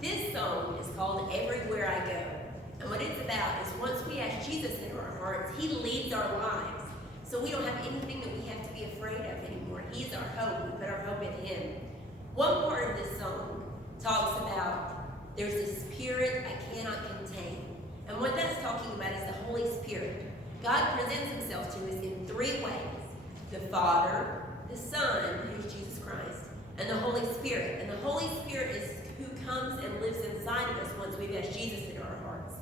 This song is called Everywhere I Go. And what it's about is once we ask Jesus into our hearts, he leads our lives. So we don't have anything that we have to be afraid of anymore. He's our hope. We put our hope in him. One part of this song talks about there's a spirit I cannot contain. And what that's talking about is the Holy Spirit. God presents himself to us in three ways. The Father, the Son, who's Jesus Christ, and the Holy Spirit. And the Holy Spirit is who comes and lives inside of us once we've asked Jesus into our hearts.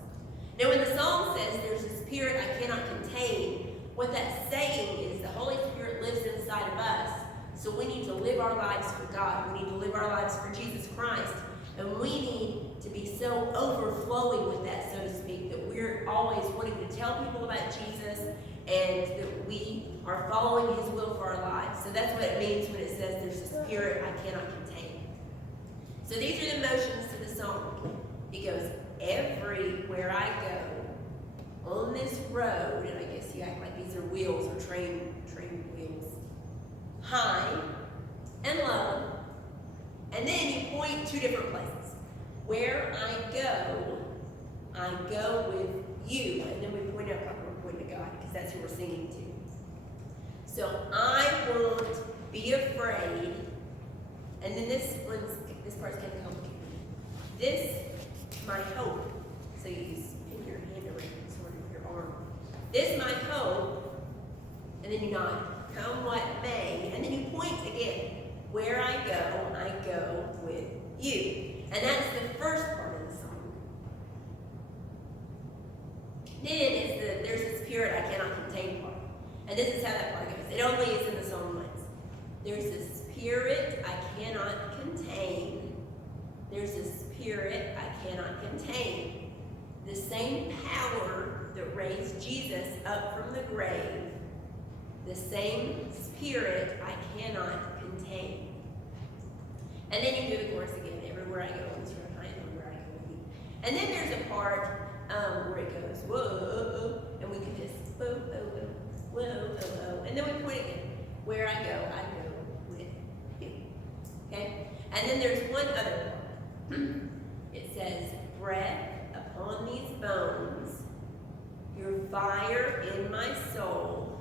Now when the song says there's a spirit I cannot contain, what that's saying is the Holy Spirit lives inside of us. So we need to live our lives for God. We need to live our lives for Jesus Christ. And we need to be so overflowing with that, so to speak, that we're always wanting to tell people about Jesus and that we are following his will for our lives. So that's what it means when it says there's a spirit I cannot contain. So these are the motions to the song. It goes, everywhere I go, on this road, and I guess you act like these are wheels or train wheels, high and low, and then you point two different places. Where I go with you. And then we point out like we're pointing to God, because that's who we're singing to. So I won't be afraid. And then this part's kind of complicated. This, my hope. So you pin your hand around sort of your arm. This, my hope. And then you nod. Come what may. And then you point again. Where I go with you. And that's the first part of the song. Then is there's a spirit I cannot contain part. And this is how that part goes. It only is in the song once. There's a spirit I cannot contain. There's a spirit I cannot contain. The same power that raised Jesus up from the grave, the same spirit I cannot contain. And then you do the chorus again. Everywhere I go, on this road, high and everywhere I go with you. And then there's a part where it goes, whoa, and we can just, whoa, whoa, whoa, whoa, whoa, and then we point again. Where I go with you. Okay? And then there's one other part. It says, breath upon these bones, your fire in my soul,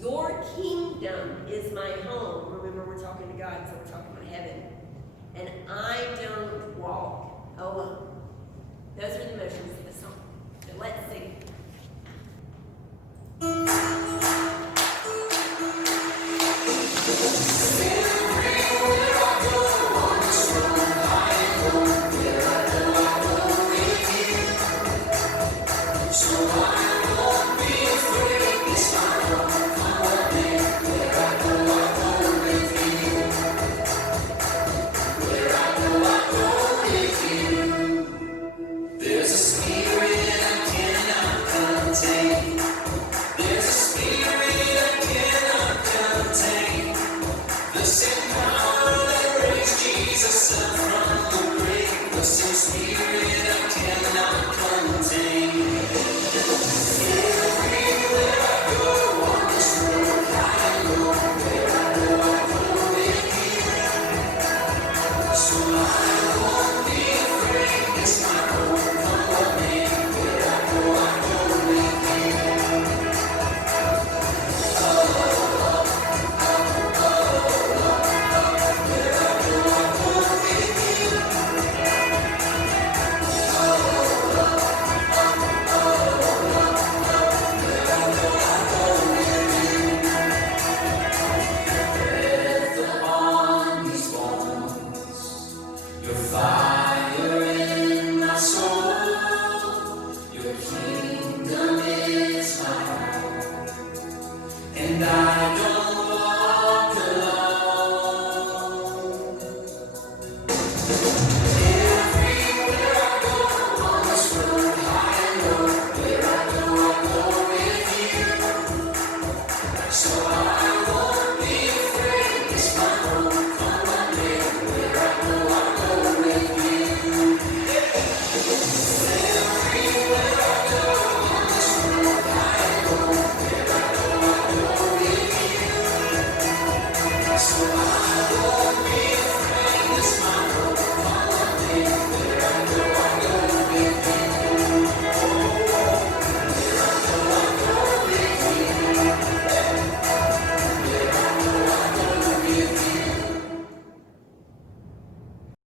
your kingdom is my home. Remember, we're talking to God, so we're talking about heaven. And I don't walk alone. Those are the motions of the song. So let's sing. Spirit I cannot contain.